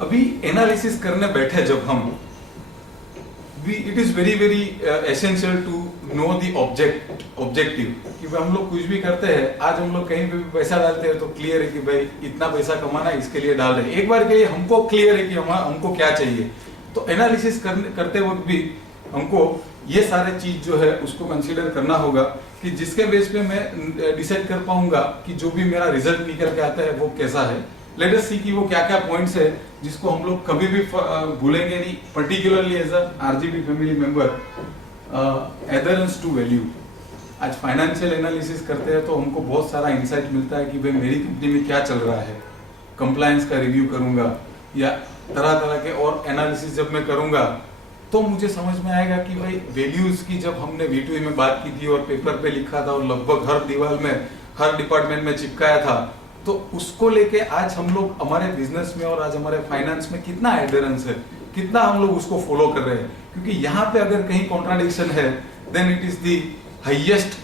अभी एनालिसिस करने बैठे जब हम, it is very very essential to know the objective कि भाई हम लोग कुछ भी करते हैं, आज हम लोग कहीं पे भी पैसा डालते हैं तो क्लियर है कि भाई इतना पैसा कमाना है, इसके लिए डाल रहे हैं। एक बार के लिए हमको क्लियर है कि हमको क्या चाहिए। तो एनालिसिस करते वक्त भी हमको ये सारे चीज जो है उसको कंसीडर करना होगा कि जिसके बेस पे मैं डिसाइड कर पाऊंगा कि जो भी मेरा रिजल्ट निकल के आता है वो कैसा है। लेट अस सी कि वो क्या क्या पॉइंट्स है जिसको हम लोग कभी भी भूलेंगे नहीं, particularly as a RGP family member. Adherence to value. आज फाइनेंशियल एनालिसिस करते हैं तो हमको बहुत सारा इंसाइट मिलता है कि भाई मेरी कंपनी में क्या चल रहा है। कंप्लायंस का रिव्यू करूंगा या तरह तरह के और एनालिसिस जब मैं करूंगा तो मुझे समझ में आएगा कि भाई वैल्यूज की जब हमने V2E में बात की थी और पेपर पे लिखा था और लगभग हर दीवार में हर डिपार्टमेंट में चिपकाया था, तो उसको लेके आज हम लोग हमारे बिजनेस में और आज हमारे फाइनेंस में कितना एडहेरेंस है, कितना हम लोग उसको फॉलो कर रहे हैं। क्योंकि यहाँ पे अगर कहीं कॉन्ट्राडिक्शन है then it is the highest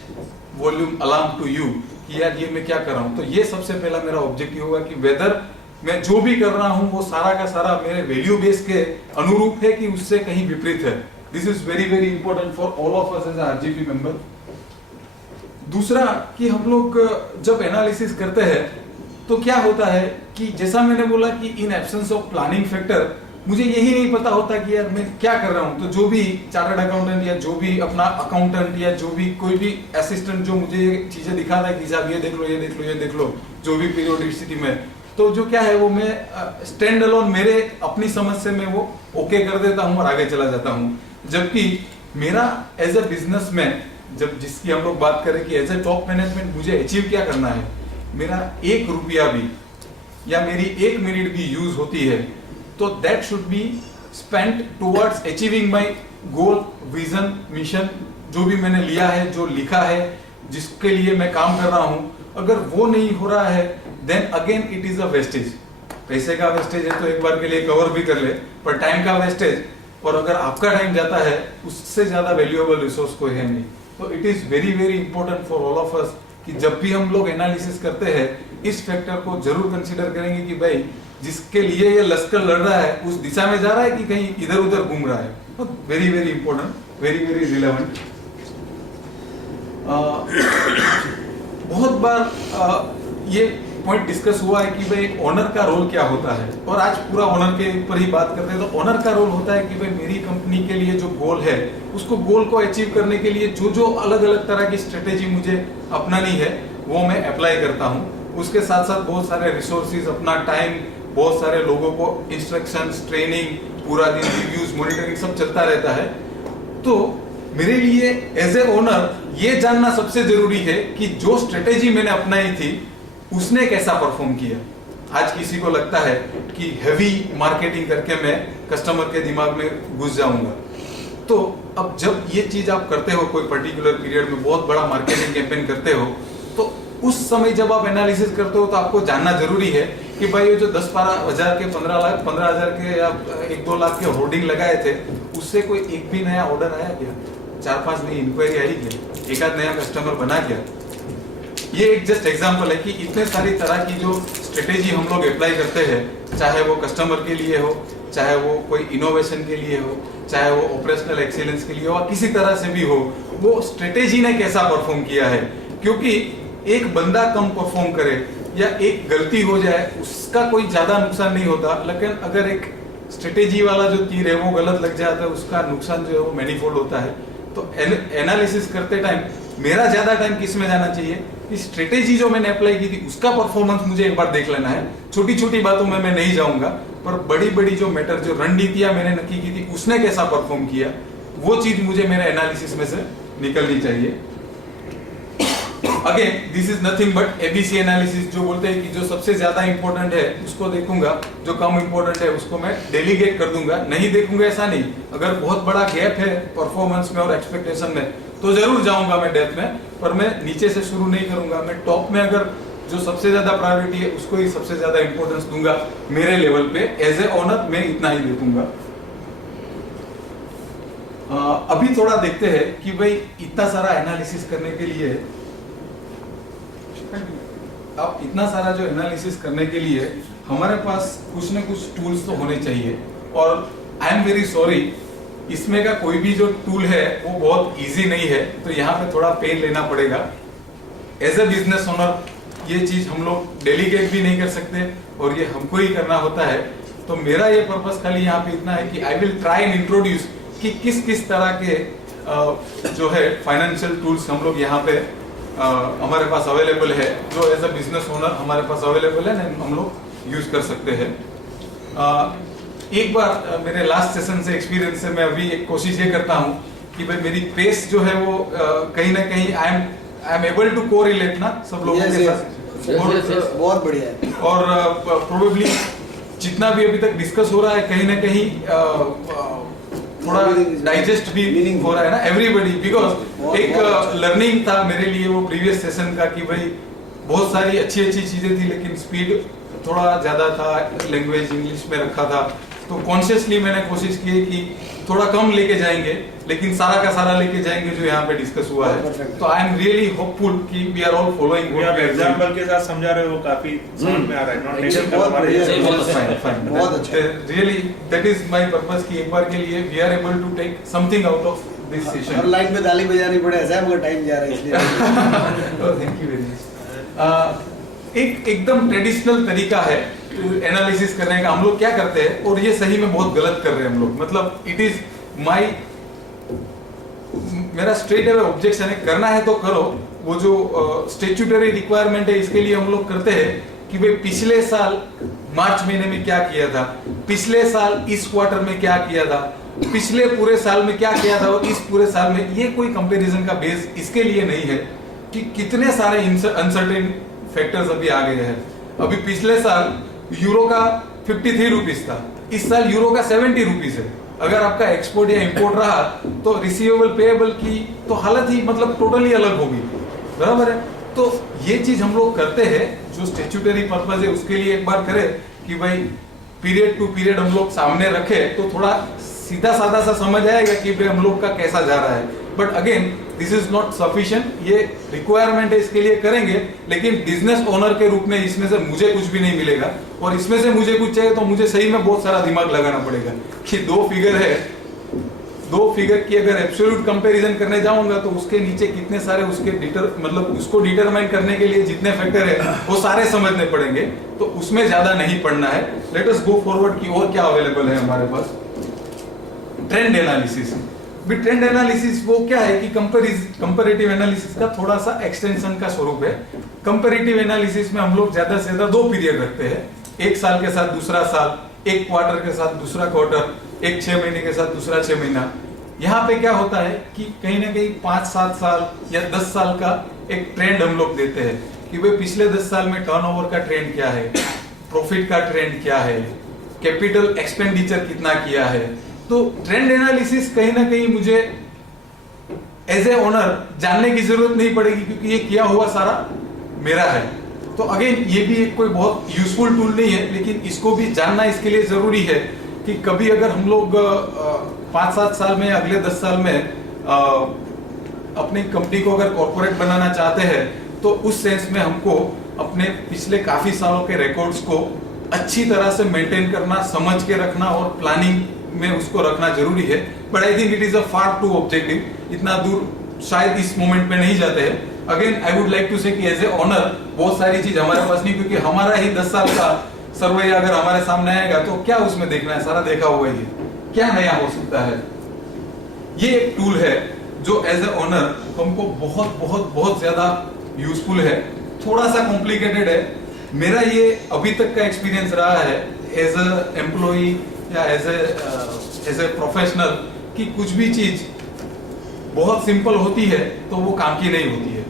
volume alarm to you कि यार ये मैं क्या कर रहा हूँ। तो ये सबसे पहला मेरा ऑब्जेक्टिव होगा कि वेदर मैं जो भी कर रहा हूँ वो सारा का सारा मेरे वैल्यू बेस के अनुरूप है कि उससे कहीं विपरीत है। This is very very important for all of us as RGP member. दूसरा कि हम लोग जब एनालिसिस करते हैं तो क्या होता है कि जैसा मैंने बोला कि in absence of planning factor मुझे यही नहीं पता होता कि यार मैं क्या कर रहा हूँ। तो जो भी चार्टर्ड अकाउंटेंट या जो भी अपना अकाउंटेंट या जो भी कोई भी असिस्टेंट जो मुझे चीजें दिखाता है कि साहब ये देख लो ये देख लो ये देख लो, जो भी पीरियोडिसिटी में, तो जो क्या है वो मैं स्टैंड अलोन मेरे अपनी समझ से मैं वो ओके कर देता हूँ और आगे चला जाता हूँ। जबकि मेरा एज अ बिजनेसमैन, जब जिसकी हम लोग बात करें कि एज ए टॉप मैनेजमेंट मुझे अचीव क्या करना है, मेरा 1 रुपया भी या मेरी 1 मिनट भी यूज होती है तो that should be spent towards achieving my goal, vision, mission, जो भी मैंने लिया है, जो लिखा है, जिसके लिए मैं काम कर रहा हूं। अगर वो नहीं हो रहा है then again it is a wastage. पैसे का वेस्टेज है तो एक बार के लिए कवर भी कर ले, पर टाइम का वेस्टेज, और अगर आपका टाइम जाता है उससे ज्यादा वैल्यूएबल रिसोर्स कोई है नहीं। तो it is very very important for all of अस कि जब भी हम लोग एनालिसिस करते हैं इस फैक्टर को जरूर कंसीडर करेंगे कि भाई जिसके लिए ये लश्कर लड़ रहा है उस दिशा में जा रहा है कि कहीं इधर उधर घूम रहा है। Very very important, very very relevant. बहुत बार ये पॉइंट डिस्कस हुआ है कि भाई ओनर का रोल क्या होता है, और आज पूरा ओनर के ऊपर ही बात करते हैं। तो ओनर का रोल होता है कि भाई मेरी कंपनी के लिए जो गोल है उसको गोल को अचीव करने के लिए जो जो अलग अलग तरह की स्ट्रेटेजी मुझे अपनानी है वो मैं अप्लाई करता हूँ। उसके साथ साथ बहुत सारे रिसोर्सेज, अपना टाइम, बहुत सारे लोगों को इंस्ट्रक्शंस, ट्रेनिंग, पूरा दिन रिव्यूज, मॉनिटरिंग सब चलता रहता है। तो मेरे लिए एज ए ओनर ये जानना सबसे जरूरी है कि जो स्ट्रेटेजी मैंने अपनाई थी उसने कैसा परफॉर्म किया। आज किसी को लगता है कि हैवी मार्केटिंग करके मैं कस्टमर के दिमाग में घुस जाऊंगा। तो अब जब ये चीज आप करते हो, कोई पर्टिकुलर पीरियड में बहुत बड़ा मार्केटिंग कैंपेन करते हो, तो उस समय जब आप एनालिसिस करते हो तो आपको जानना जरूरी है कि भाई ये जो 10-12 हजार के 15 हजार के या 1-2 लाख के होर्डिंग लगाए थे उससे कोई एक भी नया ऑर्डर आया क्या, 4-5 नई इंक्वायरी आई क्या, एक आध नया कस्टमर बना क्या। ये एक जस्ट एग्जांपल है कि इतने सारी तरह की जो स्ट्रेटेजी हम लोग अप्लाई करते हैं, चाहे वो कस्टमर के लिए हो, चाहे वो कोई इनोवेशन के लिए हो, चाहे वो ऑपरेशनल एक्सीलेंस के लिए हो, किसी तरह से भी हो, वो स्ट्रेटेजी ने कैसा परफॉर्म किया है। क्योंकि एक बंदा कम परफॉर्म करे या एक गलती हो जाए उसका कोई ज्यादा नुकसान नहीं होता, लेकिन अगर एक स्ट्रेटेजी वाला जो तीर है वो गलत लग जाता है उसका नुकसान जो है वो मैनीफोल्ड होता है। तो एनालिसिस करते टाइम मेरा ज्यादा टाइम किस में जाना चाहिए कि स्ट्रेटेजी जो मैंने अप्लाई की थी उसका परफॉर्मेंस मुझे एक बार देख लेना है। छोटी छोटी बातों में मैं नहीं जाऊंगा, पर बड़ी बड़ी जो मैटर, जो रणनीतियां मैंने नक्की की थी उसने कैसा परफॉर्म किया, वो चीज मुझे मेरे एनालिसिस में से निकलनी चाहिए। Again this is nothing but ABC analysis, जो बोलते हैं कि जो सबसे ज्यादा इंपॉर्टेंट है उसको देखूंगा, जो कम इंपॉर्टेंट है उसको मैं डेलीगेट कर दूंगा। नहीं देखूंगा ऐसा नहीं, अगर बहुत बड़ा गैप है परफॉर्मेंस में और एक्सपेक्टेशन में तो जरूर जाऊंगा मैं डेप्थ में, पर मैं नीचे से शुरू नहीं करूंगा। मैं टॉप में अगर जो सबसे ज्यादा प्रायोरिटी है उसको ही सबसे ज्यादा इंपॉर्टेंस दूंगा मेरे लेवल पे। एज ए ओनर मैं इतना ही देखूंगा। अभी थोड़ा देखते हैं कि भाई इतना सारा एनालिसिस करने के लिए, आप इतना सारा जो एनालिसिस करने के लिए हमारे पास कुछ न कुछ टूल्स तो होने चाहिए। और आई एम वेरी सॉरी, इसमें का कोई भी जो टूल है वो बहुत इजी नहीं है, तो यहाँ पे थोड़ा पेन लेना पड़ेगा। एज ए बिजनेस ओनर ये चीज हम लोग डेलीगेट भी नहीं कर सकते और ये हमको ही करना होता है। तो मेरा ये पर्पस खाली यहाँ पे इतना है कि I will try and introduce कि किस किस तरह के जो है फाइनेंशियल टूल्स हम लोग यहाँ पे हमारे पास अवेलेबल है, जो एज अ बिजनेस ओनर हमारे पास अवेलेबल है, हम लोग यूज कर सकते हैं। एक बार मेरे लास्ट सेशन से एक्सपीरियंस से मैं अभी एक कोशिश ये करता हूँ कि भाई मेरी पेस जो है वो कहीं ना कहीं I am able to correlate ना सब लोगों के साथ। बहुत बढ़िया है। और प्रोबेबली जितना भी अभी तक डिस्कस हो रहा है कहीं ना कहीं थोड़ा डाइजेस्ट भी हो रहा है ना एवरीबॉडी, बिकॉज एक लर्निंग था मेरे लिए वो प्रीवियस सेशन का कि भाई बहुत सारी अच्छी अच्छी चीजें थी लेकिन स्पीड थोड़ा ज्यादा था, लैंग्वेज इंग्लिश में रखा था। तो कॉन्शियसली मैंने कोशिश की कि थोड़ा कम लेके जाएंगे लेकिन सारा का सारा लेके जाएंगे जो यहाँ पे डिस्कस हुआ है। तो आई एम रियली होपफुल कि वी आर ऑल फॉलोइंग आप एग्जांपल के साथ समझा रहे हो, काफी समझ में आ रहा है। नॉट बहुत अच्छा। Really that is my purpose कि एक बार के लिए we are able to take something out of this session. हर लाइन पे ताली बजानी पड़े, ऐसा है, मगर टाइम जा रहा है इसलिए। Thank you very much. एक एकदम ट्रेडिशनल तरीका है एनालिसिस करने का। हम लोग क्या करते हैं और ये सही में बहुत गलत कर रहे हैं हम लोग, मतलब इट इज माय मेरा स्ट्रेट अवे ऑब्जेक्शन है, करना है तो करो। वो जो स्टैट्यूटरी रिक्वायरमेंट है इसके लिए हम लोग करते हैं कि भाई पिछले साल मार्च महीने में क्या किया था, पिछले साल इस क्वार्टर में क्या किया था, पिछले पूरे साल में क्या किया था और इस पूरे साल में। ये कोई कंपैरिजन का बेस इसके लिए नहीं है कि कितने सारे अनसर्टेन फैक्टर्स अभी आ गए हैं। अभी पिछले साल यूरो का 53 रुपीज था, इस साल यूरो का 70 रुपीज है। अगर आपका एक्सपोर्ट या इंपोर्ट रहा तो रिसीवेबल पेएबल की तो हालत ही मतलब टोटली अलग होगी, बराबर है। तो ये चीज हम लोग करते हैं जो स्टैट्यूटरी पर्पस है उसके लिए एक बार करें कि भाई पीरियड टू पीरियड हम लोग सामने रखे तो थोड़ा सीधा साधा सा समझ आएगा कि भाई हम लोग का कैसा जा रहा है। But again this is not sufficient, ये रिक्वायरमेंट है, इसके लिए करेंगे। लेकिन बिजनेस ओनर के रूप में इसमें से मुझे कुछ भी नहीं मिलेगा और इसमें से मुझे कुछ चाहिए तो मुझे सही में बहुत सारा दिमाग लगाना पड़ेगा कि दो फिगर है, दो फिगर की अगर एब्सोल्यूट कंपैरिजन करने जाऊंगा तो उसके नीचे कितने सारे उसके मतलब उसको डिटरमाइन करने के लिए जितने फैक्टर है वो सारे समझने पड़ेंगे। तो उसमें ज्यादा नहीं पढ़ना है। लेट अस गो फॉरवर्ड की और क्या अवेलेबल है हमारे पास। Trend analysis. भी ट्रेंड एनालिसिस वो क्या है कि कंपैरेटिव एनालिसिस का थोड़ा सा एक्सटेंशन का स्वरूप है। कंपैरेटिव एनालिसिस में हम लोग ज्यादा से ज्यादा दो पीरियड रखते हैं, एक साल के साथ दूसरा साल, एक क्वार्टर के साथ दूसरा क्वार्टर, एक 6 महीने के साथ दूसरा 6 महीना। यहाँ पे क्या होता है कि कहीं ना कहीं 5-7 साल या 10 साल का एक ट्रेंड हम लोग देते हैं कि भाई पिछले 10 साल में टर्नओवर का ट्रेंड क्या है, प्रॉफिट का ट्रेंड क्या है, कैपिटल एक्सपेंडिचर कितना किया है। तो ट्रेंड एनालिसिस कहीं ना कहीं मुझे एज ए ओनर जानने की जरूरत नहीं पड़ेगी क्योंकि ये किया हुआ सारा मेरा है। तो अगेन ये भी एक कोई बहुत यूजफुल टूल नहीं है, लेकिन इसको भी जानना इसके लिए जरूरी है कि कभी अगर हम लोग 5-7 साल में, अगले 10 साल में अपनी कंपनी को अगर कॉर्पोरेट बनाना चाहते हैं तो उस सेंस में हमको अपने पिछले काफी सालों के रिकॉर्ड्स को अच्छी तरह से मेंटेन करना, समझ के रखना और प्लानिंग में उसको रखना जरूरी है। But I think it is a far to objective, इतना दूर शायद इस मोमेंट में नहीं जाते हैं। Again I would like to say कि एज ए ओनर बहुत सारी चीज हमारे पास नहीं, क्योंकि हमारा ही 10 साल का सर्वे अगर हमारे सामने आएगा तो क्या उसमें देखना है, सारा देखा हुआ ही है, क्या नया हो सकता है। ये एक टूल है जो एज ए ओनर हमको बहुत बहुत बहुत ज्यादा यूजफुल है। थोड़ा सा कॉम्प्लिकेटेड है, मेरा ये अभी तक का एक्सपीरियंस रहा है एज ए एम्प्लॉई या एज ए प्रोफेशनल कि कुछ भी चीज बहुत सिंपल होती है तो वो काम की नहीं होती है।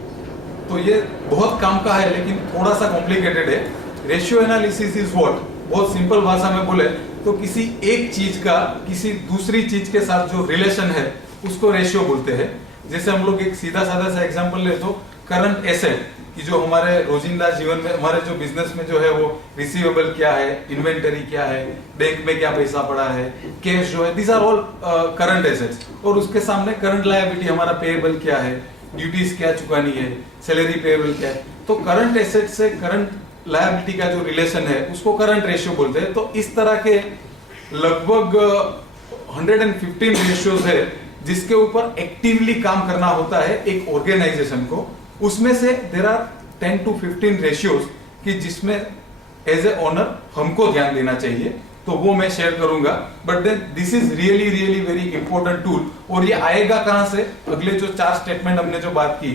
तो ये बहुत काम का है लेकिन थोड़ा सा कॉम्प्लिकेटेड है। रेशियो एनालिसिस इज व्हाट, बहुत सिंपल भाषा में बोले तो किसी एक चीज का किसी दूसरी चीज के साथ जो रिलेशन है उसको रेशियो बोलते हैं। जैसे हम लोग एक सीधा साधा सा एग्जांपल ले तो करंट एसेट कि जो हमारे रोजिंदा जीवन में हमारे जो बिजनेस में जो है वो रिसीवेबल क्या है, इन्वेंटरी क्या है, बैंक में क्या पैसा पड़ा है, कैश जो है, these are all current assets. और उसके सामने करंट लायबिलिटी हमारा पेएबल क्या है, ड्यूटीज क्या चुकानी है, सैलरी पेएबल क्या है। तो करंट एसेट से करंट लायबिलिटी का जो रिलेशन है उसको करंट रेशियो बोलते हैं। तो इस तरह के लगभग 115 रेशियोज है जिसके ऊपर एक्टिवली काम करना होता है एक ऑर्गेनाइजेशन को। उसमें से देयर आर 10 to 15 रेशियोज कि जिसमें एज ए ओनर हमको ध्यान देना चाहिए, तो वो मैं शेयर करूंगा। But then this is really really very important tool. और ये आएगा कहां से? अगले जो 4 स्टेटमेंट हमने जो बात की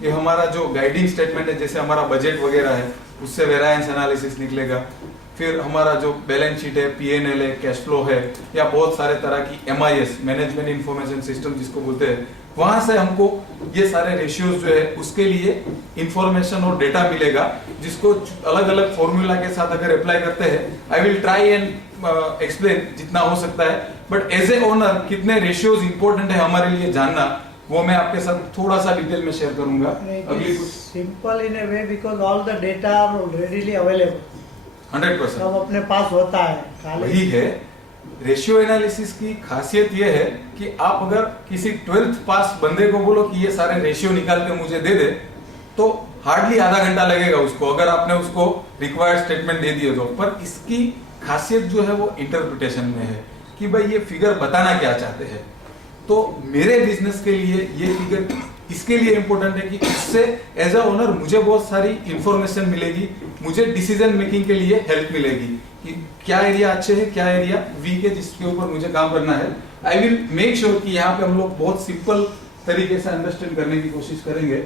कि हमारा जो गाइडिंग स्टेटमेंट है, जैसे हमारा बजट वगैरह है, उससे वेरिएंस एनालिसिस निकलेगा। फिर हमारा जो बैलेंस शीट है, पीएनएल है, कैश फ्लो है, या बहुत सारे तरह की एमआईएस, मैनेजमेंट इंफॉर्मेशन सिस्टम जिसको बोलते हैं, वहां से हमको ये सारे रेशियोज जो है उसके लिए इंफॉर्मेशन और डेटा मिलेगा, जिसको अलग अलग फॉर्मूला के साथ अगर अप्लाई करते हैं, I will try and explain जितना हो सकता है। बट एज ए ओनर कितने रेशियोज इंपॉर्टेंट है हमारे लिए जानना, वो मैं आपके साथ थोड़ा सा डिटेल में शेयर करूंगा। अगली कुछ simple in a way because all the data are readily available, 100% सब अपने पास होता है। वही है रेशियो एनालिसिस की खासियत ये है कि आप अगर किसी 12th पास बंदे को बोलो कि ये सारे रेशियो निकाल के मुझे दे दे, तो हार्डली आधा घंटा लगेगा उसको, अगर आपने उसको रिक्वायर्ड स्टेटमेंट दे दिए तो। पर इसकी खासियत जो है वो इंटरप्रिटेशन में है कि भाई ये फिगर बताना क्या चाहते हैं। तो मेरे बिजनेस के लिए ये फिगर इसके लिए इंपॉर्टेंट है कि इससे एज अ ओनर मुझे बहुत सारी इंफॉर्मेशन मिलेगी, मुझे डिसीजन मेकिंग के लिए हेल्प मिलेगी कि क्या एरिया अच्छे है, क्या एरिया वीक है, जिसके ऊपर मुझे काम करना है। आई विल मेक श्योर कि यहाँ पे हम लोग बहुत सिंपल तरीके से अंडरस्टैंड करने की कोशिश करेंगे।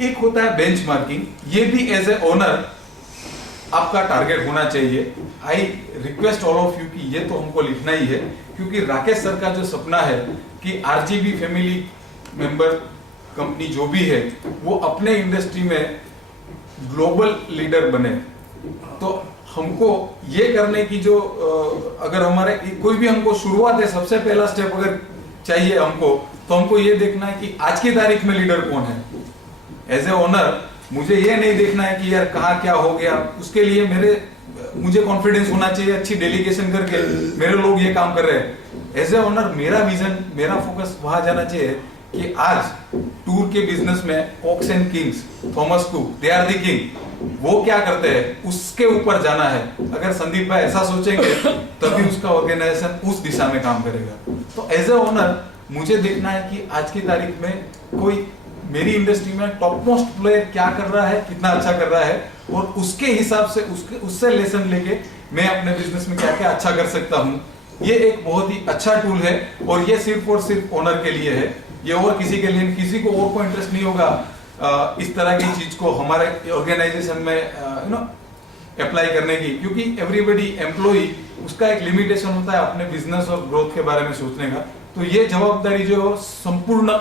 एक होता है बेंचमार्किंग, ये भी एज ए ओनर आपका टारगेट होना चाहिए। I request all of you कि ये तो हमको लिखना ही है, क्योंकि राकेश सर का जो सपना है कि आरजीबी फैमिली मेंबर कंपनी जो भी है वो अपने इंडस्ट्री में ग्लोबल लीडर बने। तो हमको ये करने की जो अगर हमारे कोई भी हमको शुरुआत है, सबसे पहला स्टेप अगर चाहिए हमको, तो हमको ये देखना है कि आज की तारीख में लीडर कौन है। एज ए ओनर मुझे ये नहीं देखना है कि यार कहाँ क्या हो गया, उसके लिए मुझे कॉन्फिडेंस होना चाहिए, अच्छी डेलीगेशन करके मेरे लोग ये काम कर रहे हैं। एज ए ओनर मेरा विजन, मेरा फोकस वहां जाना चाहिए कि आज टूर के बिजनेस में Cox and Kings, Thomas Cook, they are the king, वो क्या करते हैं उसके ऊपर जाना है। अगर संदीप भाई ऐसा सोचेंगे तभी उसका ऑर्गेनाइजेशन उस दिशा में काम करेगा। तो एज ए ओनर मुझे देखना है कि आज की तारीख में कोई मेरी इंडस्ट्री में टॉप मोस्ट प्लेयर क्या कर रहा है, कितना अच्छा कर रहा है, और उसके हिसाब से उससे लेसन लेके मैं अपने बिजनेस में क्या क्या अच्छा कर सकता हूँ। ये एक बहुत ही अच्छा टूल है और ये सिर्फ और सिर्फ ओनर के लिए है, ये और किसी के लिए, किसी को और को इंटरेस्ट नहीं होगा इस तरह की चीज को हमारे ऑर्गेनाइजेशन में अप्लाई करने की, क्योंकि एवरीबडी एम्प्लॉई उसका एक लिमिटेशन होता है अपने बिजनेस और ग्रोथ के बारे में सोचने का। तो ये जवाबदारी जो है संपूर्ण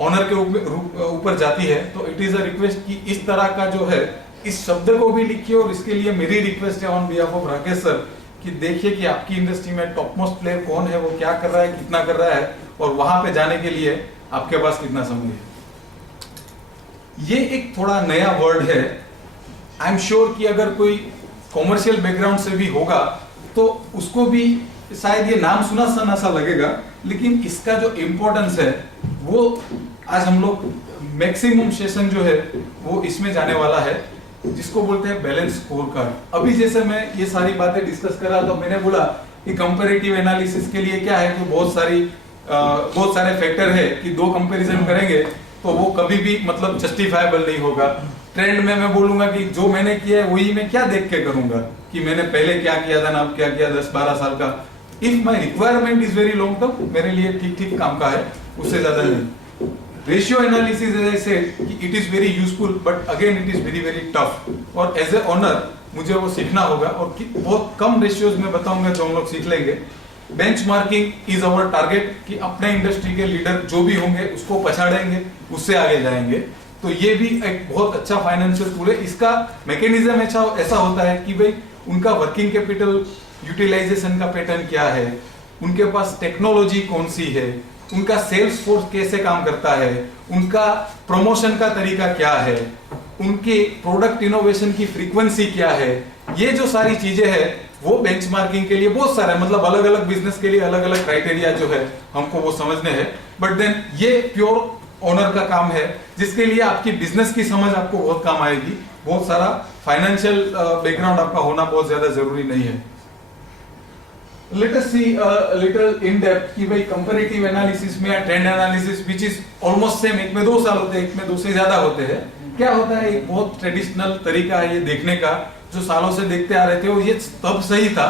ऑनर के ऊपर जाती है। तो इट इज अ रिक्वेस्ट कि इस तरह का जो है इस शब्द को भी लिखिए, और इसके लिए मेरी रिक्वेस्ट है on behalf of Rakesh sir कि देखिए कि आपकी इंडस्ट्री में टॉप मोस्ट प्लेयर कौन है, वो क्या कर रहा है, कितना कर रहा है, और वहां पे जाने के लिए आपके पास कितना समय है। ये एक थोड़ा नया वर्ड है, आई एम श्योर कि अगर कोई कॉमर्शियल बैकग्राउंड से भी होगा तो उसको भी शायद ये नाम सुना सुना सा लगेगा, लेकिन इसका जो इम्पोर्टेंस है वो आज हम लोग मैक्सिमम सेशन जो है वो इसमें जाने वाला है, जिसको बोलते हैं बैलेंस स्कोर कार्ड। अभी जैसे मैं ये सारी बातें डिस्कस कर रहा था, मैंने बोला कि कंपैरेटिव एनालिसिस के लिए क्या है कि बहुत सारे फैक्टर है कि दो कंपैरिजन करेंगे तो वो कभी भी मतलब जस्टिफाइबल नहीं होगा। ट्रेंड में मैं बोलूंगा कि जो मैंने किया है वही मैं क्या देख के करूंगा कि मैंने पहले क्या किया था ना अब क्या किया 10-12 साल का। If my requirement is very long term, मेरे लिए ठीक ठीक काम का है, उससे ज्यादा नहीं। Ratio analysis as I said कि it is very useful but again it is very very tough, और एज ए ओनर मुझे वो सीखना होगा, और बहुत कम रेशियोज में बताऊंगा जो हम लोग सीख लेंगे। बेंचमार्किंग इज अवर टारगेट कि अपने इंडस्ट्री के लीडर जो भी होंगे उसको पछाड़ेंगे, उससे आगे जाएंगे। तो ये भी एक बहुत अच्छा फाइनेंशियल टूल है। इसका मैकेनिज्म ऐसा होता है कि भाई उनका वर्किंग कैपिटल यूटिलाइजेशन का पैटर्न क्या है, उनके पास टेक्नोलॉजी कौन सी है, उनका सेल्स फोर्स कैसे काम करता है, उनका प्रमोशन का तरीका क्या है, उनके प्रोडक्ट इनोवेशन की फ्रीक्वेंसी क्या है। ये जो सारी चीजें हैं वो बेंचमार्किंग के लिए बहुत सारे मतलब अलग अलग बिजनेस के लिए अलग अलग क्राइटेरिया जो है हमको वो समझने हैं। बट देन ये प्योर ओनर का काम है, जिसके लिए आपकी बिजनेस की समझ आपको बहुत काम आएगी। बहुत सारा फाइनेंशियल बैकग्राउंड आपका होना बहुत ज्यादा जरूरी नहीं है। Let us see little in depth कि भाई कंपैरेटिव एनालिसिस में या trend analysis which is almost same, एक में 2 साल होते हैं, एक में 2 से ज्यादा होते हैं। क्या होता है, एक बहुत ट्रेडिशनल तरीका है ये देखने का, जो सालों से देखते आ रहे थे, और ये तब सही था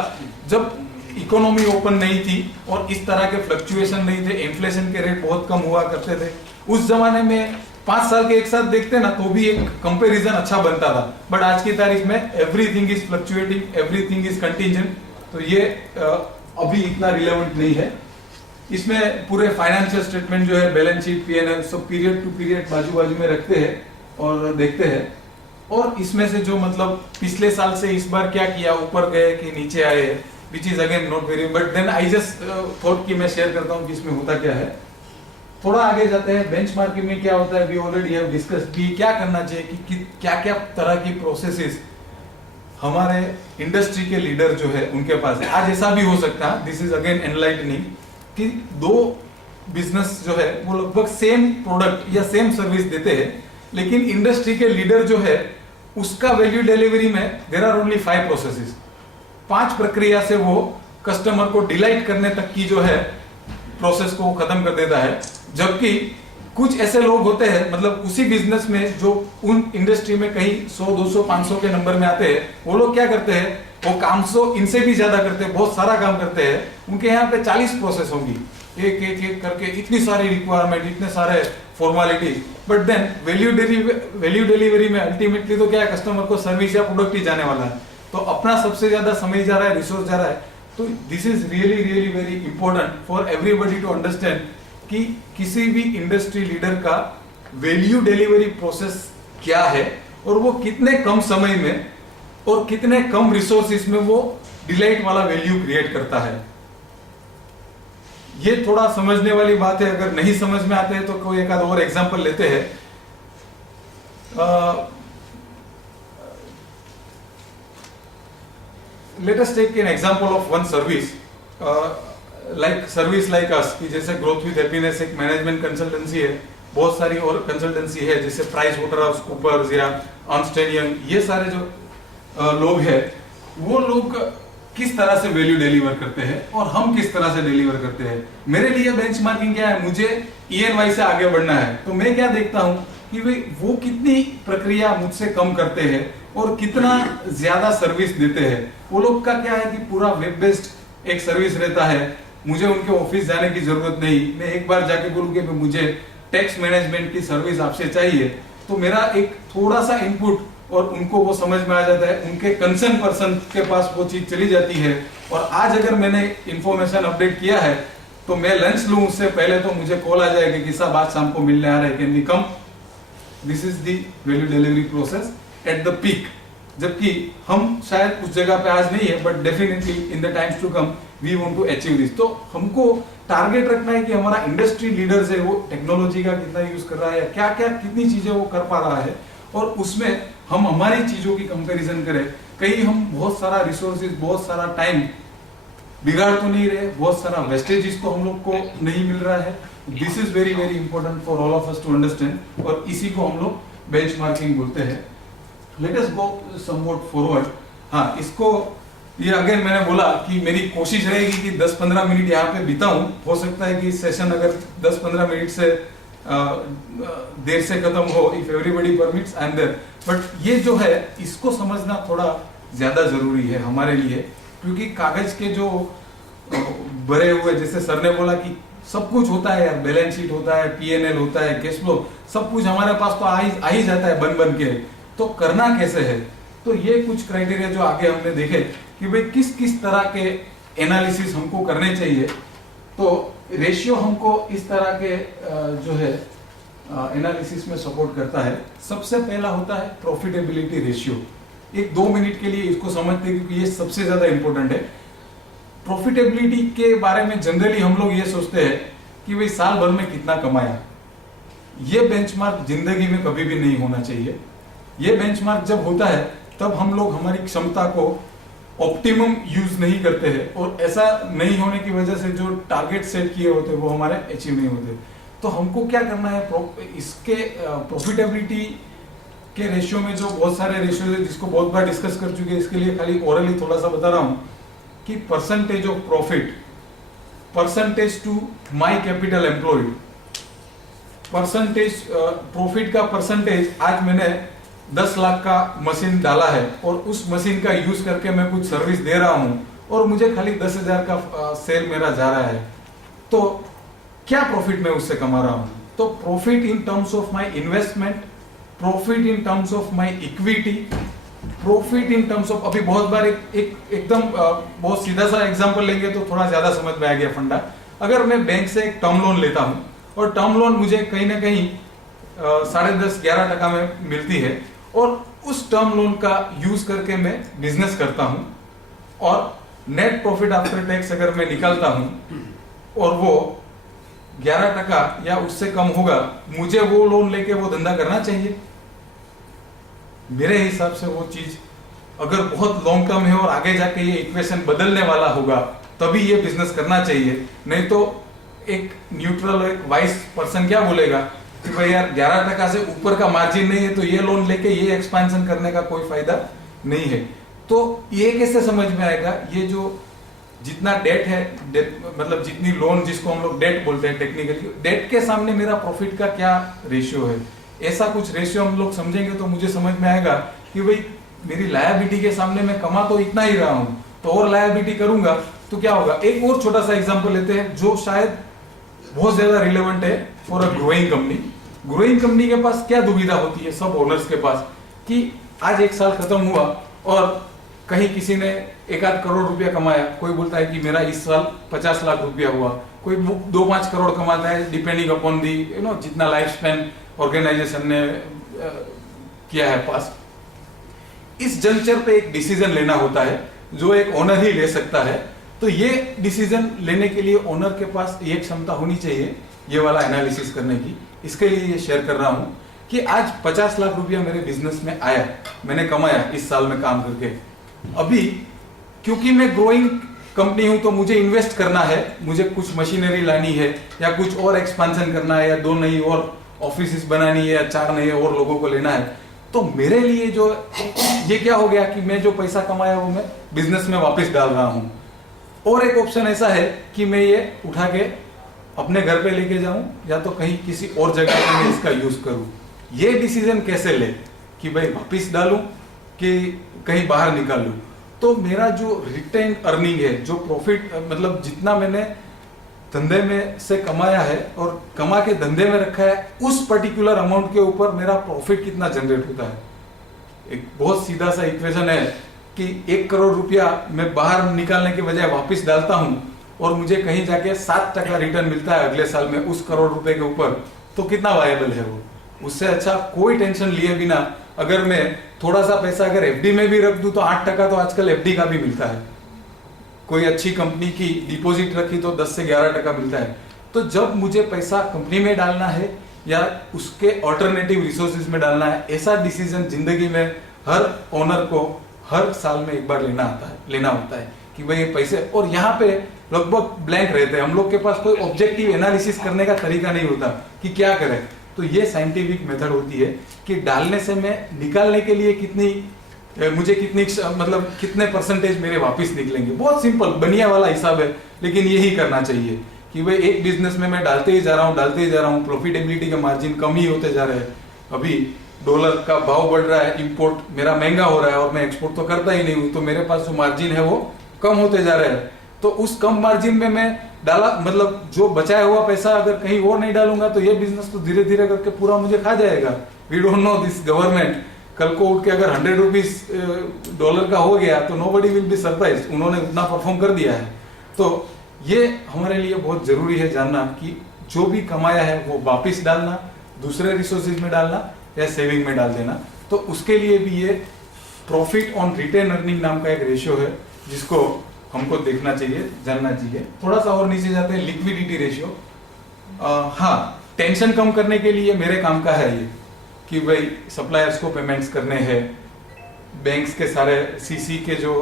जब इकोनॉमी ओपन नहीं थी और इस तरह के फ्लक्चुएशन नहीं थे, इन्फ्लेशन के रेट बहुत कम हुआ करते थे। उस जमाने में 5 साल के एक साथ देखते ना तो भी एक कंपैरिजन अच्छा बनता था, बट आज की तारीख में everything is fluctuating, everything is contingent, तो ये अभी इतना रिलेवेंट नहीं है। इसमें पूरे फाइनेंशियल स्टेटमेंट जो है, बैलेंस शीट, पीएनएल सब पीरियड टू पीरियड बाजू बाजू में रखते हैं और देखते हैं, और इसमें से जो मतलब पिछले साल से इस बार क्या किया, ऊपर गए कि नीचे आए, which is again not very, but then I just thought कि मैं शेयर करता हूँ कि इसमें होता क्या है। थोड़ा आगे जाते हैं, बेंचमार्किंग में क्या होता है, वी ऑलरेडी हैव डिस्कस कि क्या करना चाहिए, कि क्या क्या तरह की प्रोसेसेस हमारे इंडस्ट्री के लीडर जो है उनके पास है। आज ऐसा भी हो सकता है, दिस इज अगेन एनलाइटनिंग, कि 2 बिजनेस जो है वो लगभग सेम प्रोडक्ट या सेम सर्विस देते हैं, लेकिन इंडस्ट्री के लीडर जो है उसका वैल्यू डिलीवरी में देयर आर ओनली 5 प्रोसेसेस, 5 प्रक्रिया से वो कस्टमर को डिलाइट करने तक की जो है प्रोसेस को खत्म कर देता है। जबकि कुछ ऐसे लोग होते हैं, मतलब उसी बिजनेस में जो उन इंडस्ट्री में कहीं 100, 200, 500 के नंबर में आते हैं, वो लोग क्या करते हैं, वो काम 100 इनसे भी ज्यादा करते हैं, बहुत सारा काम करते हैं। उनके यहाँ पे 40 प्रोसेस होंगी, एक एक एक करके, इतनी सारी रिक्वायरमेंट, इतने सारे formality, but then value delivery में अल्टीमेटली तो क्या है, कस्टमर को सर्विस या प्रोडक्ट ही जाने वाला है, तो अपना सबसे ज्यादा समय जा रहा है, रिसोर्स जा रहा है। तो this is really really very important for everybody to understand कि किसी भी इंडस्ट्री लीडर का वैल्यू डिलीवरी प्रोसेस क्या है, और वो कितने कम समय में और कितने कम रिसोर्सेस में वो डिलाइट वाला वैल्यू क्रिएट करता है। ये थोड़ा समझने वाली बात है, अगर नहीं समझ में आते हैं तो कोई एक आध और एग्जांपल लेते हैं। Let us take an example of one service, like service like us, कि जैसे ग्रोथ विद हैप्पीनेस एक मैनेजमेंट कंसल्टेंसी है, बहुत सारी और कंसल्टेंसी है जैसे प्राइस वाटरहाउस कूपर्स या अर्नस्ट एंड यंग, ये सारे जो लोग हैं, वो लोग किस तरह से वैल्यू डिलीवर करते हैं और हम किस तरह से डिलीवर करते हैं। मेरे लिए बेंचमार्किंग क्या है, मुझे ENY से आगे बढ़ना है, तो मैं क्या देखता हूं कि भाई वो कितनी प्रक्रिया मुझसे कम करते हैं और कितना ज्यादा सर्विस देते हैं। वो लोग का क्या है कि पूरा वेब बेस्ड एक सर्विस रहता है, मुझे उनके ऑफिस जाने की जरूरत नहीं, मैं एक बार जाके बोलूँ कि मुझे टैक्स मैनेजमेंट की सर्विस आपसे चाहिए, तो मेरा एक थोड़ा सा इनपुट और उनको वो समझ में आ जाता है, उनके कंसर्न पर्सन के पास वो चीज चली जाती है। और आज अगर मैंने इंफॉर्मेशन अपडेट किया है तो मैं लंच लूं उससे पहले तो मुझे कॉल आ जाएगा कि साहब आज शाम को मिलने आ रहे हैं, can we come. This is the value delivery process at the peak. जबकि हम शायद उस जगह पे आज नहीं है, but definitely in the times to come we want to achieve this. तो हमको टारगेट रखना है कि हमारा इंडस्ट्री लीडर है वो टेक्नोलॉजी का कितना यूज कर रहा है, या क्या क्या कितनी चीजें वो कर पा रहा है, और उसमें हम हमारी चीजों की कंपैरिजन करें। कहीं हम बहुत सारा रिसोर्सेज, बहुत सारा टाइम बिगाड़ तो नहीं रहे, बहुत सारा वेस्टेजेस तो हम लोग को नहीं मिल रहा है। This is very very important for all of us to understand, और इसी को हम लोग बेंचमार्किंग बोलते हैं। Let us go somewhat forward. हाँ, इसको ये अगेन मैंने बोला कि मेरी कोशिश रहेगी कि 10-15 मिनट यहाँ पे बिताऊं। हो सकता है कि सेशन अगर 10-15 मिनट से देर से खत्म हो, if everybody permits I am there, but ये जो है इसको समझना थोड़ा ज्यादा जरूरी है हमारे लिए, क्योंकि कागज के जो भरे हुए, जैसे सर ने बोला कि सब कुछ होता है यार, बैलेंस शीट होता है, पीएनएल होता है, कैश फ्लो, सब कुछ हमारे पास तो आ ही जाता है बन के, तो करना कैसे है। तो ये कुछ क्राइटेरिया जो आगे हमने देखे कि भाई किस किस तरह के एनालिसिस हमको करने चाहिए। तो रेशियो हमको इस तरह के जो है एनालिसिस में सपोर्ट करता है। सबसे पहला होता है प्रॉफिटेबिलिटी रेशियो। एक 2 मिनट के लिए इसको समझते हैं क्योंकि ये सबसे ज्यादा इंपॉर्टेंट है। प्रॉफिटेबिलिटी के बारे में जनरली हम लोग ये सोचते हैं कि भाई साल भर में कितना कमाया। ये बेंचमार्क जिंदगी में कभी भी नहीं होना चाहिए। ये बेंचमार्क जब होता है तब हम लोग हमारी क्षमता को ऑप्टिमम यूज नहीं करते हैं, और ऐसा नहीं होने की वजह से जो टारगेट सेट किए होते हैं वो हमारे अचीव नहीं होते। तो हमको क्या करना है, इसके प्रॉफिटेबिलिटी के रेशियो में जो बहुत सारे रेशियो है जिसको बहुत बार डिस्कस कर चुके हैं, इसके लिए खाली ओरली थोड़ा सा बता रहा हूं कि percentage of profit, percentage to my capital employed, percentage profit का परसेंटेज, आज मैंने 10 लाख का मशीन डाला है और उस मशीन का यूज करके मैं कुछ सर्विस दे रहा हूं और मुझे खाली 10,000 का सेल मेरा जा रहा है, तो क्या प्रॉफिट मैं उससे कमा रहा हूं? तो profit in terms of my investment, profit in terms of my equity, profit in terms of, अभी बहुत बार एकदम बहुत सीधा सा एग्जांपल लेंगे तो थोड़ा ज्यादा समझ में आ गया फंडा। अगर मैं बैंक से एक टर्म लोन लेता हूं और टर्म लोन मुझे कहीं ना कहीं 10.5-11% में मिलती है और उस टर्म लोन का यूज करके मैं बिजनेस करता हूं और नेट प्रॉफिट आफ्टर टैक्स अगर मैं निकालता हूं और वो 11% या उससे कम होगा, मुझे वो लोन लेके वो धंधा करना चाहिए। मेरे हिसाब से वो चीज अगर बहुत लॉन्ग टर्म है और आगे जाके ये इक्वेशन बदलने वाला होगा तभी ये बिजनेस करना चाहिए, नहीं तो एक न्यूट्रल एक वाइस पर्सन क्या बोलेगा कि भाई यार 11% से ऊपर का मार्जिन नहीं है तो ये लोन लेके ये एक्सपेंशन करने का कोई फायदा नहीं है। तो ये कैसे समझ में आएगा? ये जो जितना डेट है, मतलब जितनी लोन जिसको हम लोग डेट बोलते हैं टेक्निकली, डेट के सामने मेरा प्रॉफिट का क्या रेशियो है, ऐसा कुछ रेशियो हम लोग समझेंगे तो मुझे समझ में आएगा कि भाई मेरी लायबिलिटी के सामने मैं कमा तो इतना ही रहा हूं, तो और लायबिलिटी करूंगा तो क्या होगा। एक और छोटा सा एग्जांपल लेते हैं जो शायद बहुत ज्यादा रिलेवेंट है for a growing company. Growing company के पास क्या दुविधा होती है सब ओनर्स के पास कि आज 1 साल खत्म हुआ और कहीं किसी ने 1-8 करोड़ रुपया कमाया, कोई बोलता है कि मेरा इस साल 50 लाख रुपया हुआ, कोई 2-5 करोड़ कमाता है डिपेंडिंग अपॉन दी जितना लाइफ स्पैन ऑर्गेनाइजेशन ने किया है पास। इस जंक्चर पे एक डिसीजन लेना होता है जो एक ओनर ही ले सकता है। तो ये डिसीजन लेने के लिए ओनर के पास ये क्षमता होनी चाहिए ये वाला एनालिसिस करने की। इसके लिए ये शेयर कर रहा हूं कि आज 50 लाख रुपया मेरे बिजनेस में आया, मैंने कमाया इस साल में काम करके। अभी क्योंकि मैं ग्रोइंग कंपनी हूं तो मुझे इन्वेस्ट करना है, मुझे कुछ मशीनरी लानी है या कुछ और एक्सपेंशन करना है या 2 नई और ऑफिस बनानी है या 4 नए और लोगों को लेना है। तो मेरे लिए जो ये क्या हो गया कि मैं जो पैसा कमाया वो मैं बिजनेस में वापस डाल रहा हूं। और एक ऑप्शन ऐसा है कि मैं ये उठा के अपने घर पे लेके जाऊं या तो कहीं किसी और जगह पे मैं इसका यूज करूं। ये डिसीजन कैसे ले कि भाई वापस डालूं कि कहीं बाहर निकाल लूं। तो मेरा जो रिटेन अर्निंग है, जो प्रॉफिट मतलब जितना मैंने धंधे में से कमाया है और कमा के धंधे में रखा है, उस पर्टिकुलर अमाउंट के ऊपर मेरा प्रॉफिट कितना जनरेट होता है। एक बहुत सीधा सा इक्वेशन है कि 1 करोड़ रुपया मैं बाहर निकालने के बजाय वापस डालता हूं और मुझे कहीं जाके 7% रिटर्न मिलता है अगले साल में उस करोड़ रुपए के ऊपर, तो कितना वायबल है वो। उससे अच्छा कोई टेंशन लिए बिना अगर मैं थोड़ा सा पैसा अगर एफडी में भी रख दूं तो 8% तो आजकल एफडी का भी मिलता है। कोई अच्छी कंपनी की डिपॉजिट रखी तो 10 से 11% मिलता है। तो जब मुझे पैसा कंपनी में डालना है या उसके ऑल्टरनेटिव रिसोर्सेज में डालना है, ऐसा डिसीजन जिंदगी में हर ओनर को हर साल में एक बार लेना होता है कि भाई ये पैसे, और यहाँ पे लगभग ब्लैंक रहते हैं हम लोग के पास, कोई ऑब्जेक्टिव एनालिसिस करने का तरीका नहीं होता कि क्या करें। तो ये साइंटिफिक मेथड होती है कि डालने से मैं निकालने के लिए मुझे कितने परसेंटेज मेरे वापस निकलेंगे। बहुत सिंपल बनिया वाला हिसाब है, लेकिन यही करना चाहिए कि भाई एक बिजनेस में मैं डालते ही जा रहा हूँ, प्रॉफिटेबिलिटी का मार्जिन कम ही होते जा रहे हैं। अभी डॉलर का भाव बढ़ रहा है, इंपोर्ट मेरा महंगा हो रहा है और मैं एक्सपोर्ट तो करता ही नहीं हूँ, तो मेरे पास जो मार्जिन है वो कम होते जा रहे हैं। तो उस कम मार्जिन में मैं डाला, मतलब जो बचाया हुआ पैसा अगर कहीं और नहीं डालूंगा तो ये बिजनेस तो धीरे धीरे करके पूरा मुझे खा जाएगा। We don't know this government, कल को उठ के अगर 100 रुपीज डॉलर का हो गया तो नोबडी विल बी सरप्राइज, उन्होंने उतना परफॉर्म कर दिया है। तो ये हमारे लिए बहुत जरूरी है जानना कि जो भी कमाया है वो वापिस डालना, दूसरे रिसोर्सेज में डालना या सेविंग में डाल देना। तो उसके लिए भी ये प्रॉफिट ऑन रिटेन अर्निंग नाम का एक रेशियो है जिसको हमको देखना चाहिए, जानना चाहिए। थोड़ा सा और नीचे जाते हैं, लिक्विडिटी रेशियो। हाँ, टेंशन कम करने के लिए मेरे काम का है ये कि भाई सप्लायर्स को पेमेंट्स करने हैं, बैंक्स के सारे सीसी के जो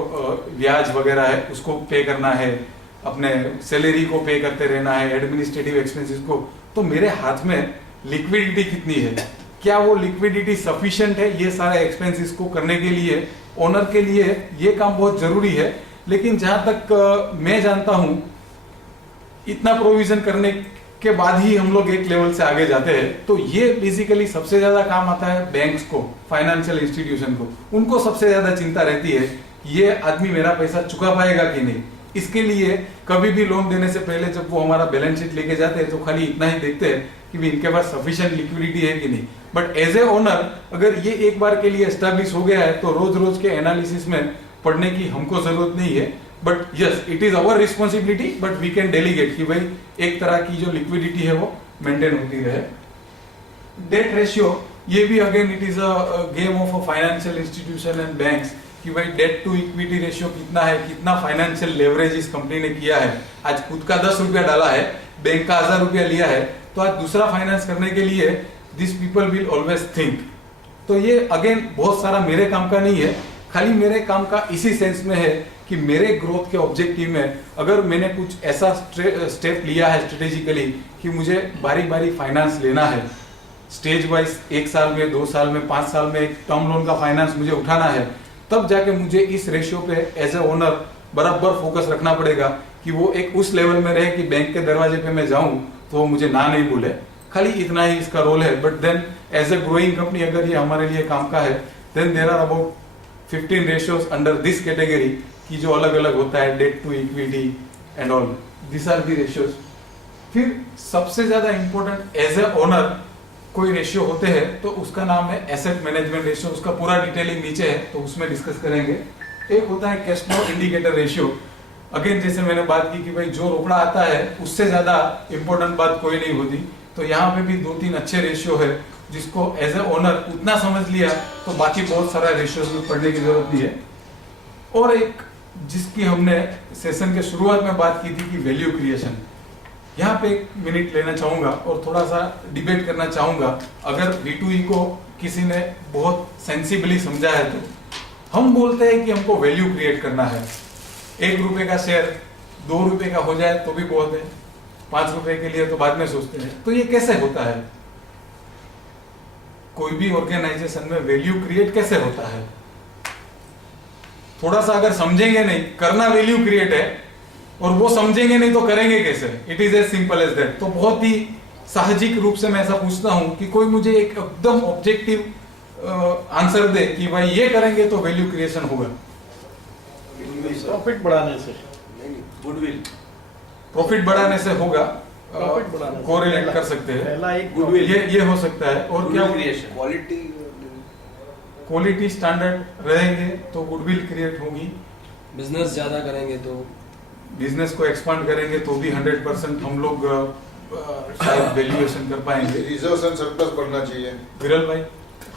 ब्याज वगैरह है उसको पे करना है, अपने सैलरी को पे करते रहना है, एडमिनिस्ट्रेटिव एक्सपेंसेस को। तो मेरे हाथ में लिक्विडिटी कितनी है क्या वो लिक्विडिटी सफिशिएंट है, ये सारे एक्सपेंसेस को करने के लिए ओनर के लिए ये काम बहुत जरूरी है। लेकिन जहां तक मैं जानता हूं, इतना प्रोविजन करने के बाद ही हम लोग एक लेवल से आगे जाते हैं। तो ये बेसिकली सबसे ज्यादा काम आता है बैंक्स को, फाइनेंशियल इंस्टीट्यूशन को। उनको सबसे ज्यादा चिंता रहती है ये आदमी मेरा पैसा चुका पाएगा कि नहीं। इसके लिए कभी भी लोन देने से पहले जब वो हमारा बैलेंस शीट लेके जाते हैं तो खाली इतना ही देखते हैं कि भी इनके पास सफिशिएंट लिक्विडिटी है कि नहीं। बट एज ए ओनर अगर ये एक बार के लिए एस्टेब्लिश हो गया है तो रोज रोज के एनालिसिस में पढ़ने की हमको जरूरत नहीं है। But yes, it is our responsibility, but we can delegate कि भाई एक तरह की जो लिक्विडिटी है वो मेंटेन होती रहे। डेट रेशियो, ये भी again it is a game of a financial institution and banks कि भाई डेट टू इक्विटी रेशियो कितना है, कितना फाइनेंशियल लेवरेज इस कंपनी ने किया है। आज खुद का 10 रुपया डाला है, बैंक का 1000 रुपया लिया है, तो आज दूसरा फाइनेंस करने के लिए this people will always think. तो ये अगेन बहुत सारा मेरे काम का नहीं है, खाली मेरे काम का इसी सेंस में है कि मेरे ग्रोथ के ऑब्जेक्टिव में अगर मैंने कुछ ऐसा स्टेप लिया है स्ट्रेटेजिकली कि मुझे बारी बारी फाइनेंस लेना है, स्टेज वाइज 1 साल में, 2 साल में, 5 साल में एक टर्म लोन का फाइनेंस मुझे उठाना है, तब जाके मुझे इस रेशियो पे एज ए ओनर बराबर फोकस रखना पड़ेगा कि वो एक उस लेवल में रहे कि बैंक के दरवाजे पे मैं जाऊं तो वो मुझे ना नहीं बोले। खाली इतना ही इसका रोल है। But then as a growing company अगर ये हमारे लिए काम का है, then there are about 15 ratios under this category की जो अलग अलग होता है, debt to equity and all, this are the ratios. फिर सबसे ज्यादा इंपॉर्टेंट एज ए ओनर कोई रेशियो होते हैं तो उसका नाम है एसेट मैनेजमेंट रेशियो। उसका पूरा डिटेलिंग नीचे है तो उसमें डिस्कस करेंगे। एक होता है cash flow indicator ratio. Again जैसे मैंने बात की कि भाई जो रोकड़ा आता है उससे ज्यादा इंपॉर्टेंट बात कोई नहीं होती, तो यहाँ पे भी 2-3 अच्छे रेशियो है जिसको एज ए ओनर उतना समझ लिया तो बाकी बहुत सारा रेशियोज में पढ़ने की जरूरत नहीं है। और एक जिसकी हमने सेशन के शुरुआत में बात की थी कि वैल्यू क्रिएशन, यहाँ पे 1 मिनट लेना चाहूंगा और थोड़ा सा डिबेट करना चाहूंगा। अगर V2E को किसी ने बहुत सेंसिबली समझा है तो हम बोलते हैं कि हमको वैल्यू क्रिएट करना है। 1 रुपए का शेयर 2 रुपए का हो जाए तो भी बहुत है, 5 रुपए के लिए तो बाद में सोचते हैं। तो ये कैसे होता है? कोई भी ऑर्गेनाइजेशन में वैल्यू क्रिएट कैसे होता है? थोड़ा सा अगर समझेंगे नहीं, करना वैल्यू क्रिएट है, और वो समझेंगे नहीं तो करेंगे कैसे? It is as simple as that. तो बहुत ही साहजिक रूप से मैं ऐसा पूछता हूं कि कोई मुझे एक एकदम ऑब्जेक्टिव आंसर दे कि भाई ये करेंगे तो वैल्यू क्रिएशन होगा। प्रॉफिट बढ़ाने से, गुडविल, प्रॉफिट बढ़ाने से होगा, प्रॉफिट बढ़ाने कोरिलेट कर सकते हैं, पहला एक गुडविल, ये हो सकता है। और क्या क्रिएशन, क्वालिटी स्टैंडर्ड रहेंगे तो गुडविल क्रिएट होगी। बिजनेस ज्यादा करेंगे तो, बिजनेस को एक्सपांड करेंगे तो भी 100% हम लोग शायद वैल्यूएशन कर पाएंगे। रिजर्व्स एंड सरप्लस बढ़ना चाहिए। विरल भाई,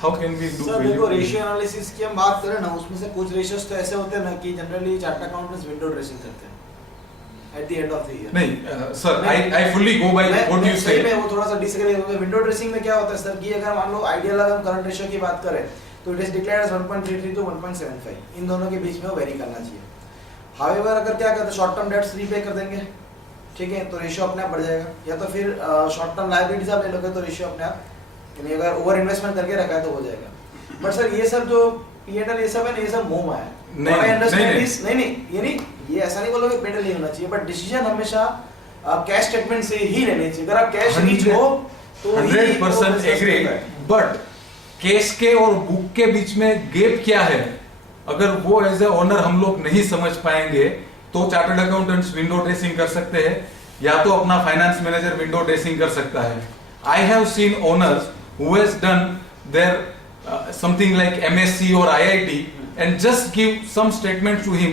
how can we do sir देखो, रेशियो एनालिसिस की हम बात करें ना, उसमें से कुछ रेशियोज तो ऐसे होते हैं ना कि generally chartered accountants window dressing करते हैं at the end of the year. नहीं sir, I fully go by what you say. मैं वो थोड़ा सा डिसएग्री करूंगा। विंडो ड्रेसिंग में क्या होता है सर कि अगर मान लो आइडियल अगर हम करंट रेशियो की बात करें तो it is declared as 1.33 to 1.75, इन दोनों के बीच में वो वेरी करना चाहिए। हाउएवर अगर क्या करते हैं, शॉर्ट टर्म डेट्स रीपे कर देंगे, ठीक है, तो रेशियो अपने आप बढ़ जाएगा। या तो फिर शॉर्ट टर्म लायबिलिटीज आप ले लोगे तो रेशियो अपने आप, यानी अगर ओवर इन्वेस्टमेंट करके रखा है तो हो जाएगा। बट सर ये सब जो P&L ये सब है ना, ये सब मोह माया है। नहीं, ये ऐसा नहीं बोलोगे P&L नहीं होना चाहिए, बट डिसीजन हमेशा कैश स्टेटमेंट से ही लेने चाहिए। अगर आप कैश रीच हो तो 100% एग्री। बट कैश के और बुक के बीच में गैप क्या है, अगर वो एज ए ओनर हम लोग नहीं समझ पाएंगे तो चार्टर्ड अकाउंटेंट्स विंडो ड्रेसिंग कर सकते हैं, या तो अपना फाइनेंस मैनेजर विंडो ड्रेसिंग कर सकता है। I have seen owners who has done their something like MSc or IIT and just give some statement to him,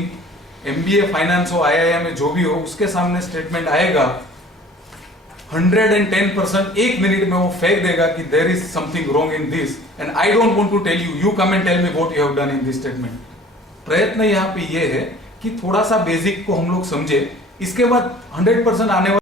MBA finance हो, IIM में जो भी हो, उसके सामने स्टेटमेंट आएगा, 110% 1 मिनट में वो फेंक देगा कि there is something wrong in this and I don't want to tell you, you come and tell me what you have done in this statement. प्रयत्न यहाँ पे ये है कि थोड़ा सा बेसिक को हम लोग समझे, इसके बाद 100% आने वाले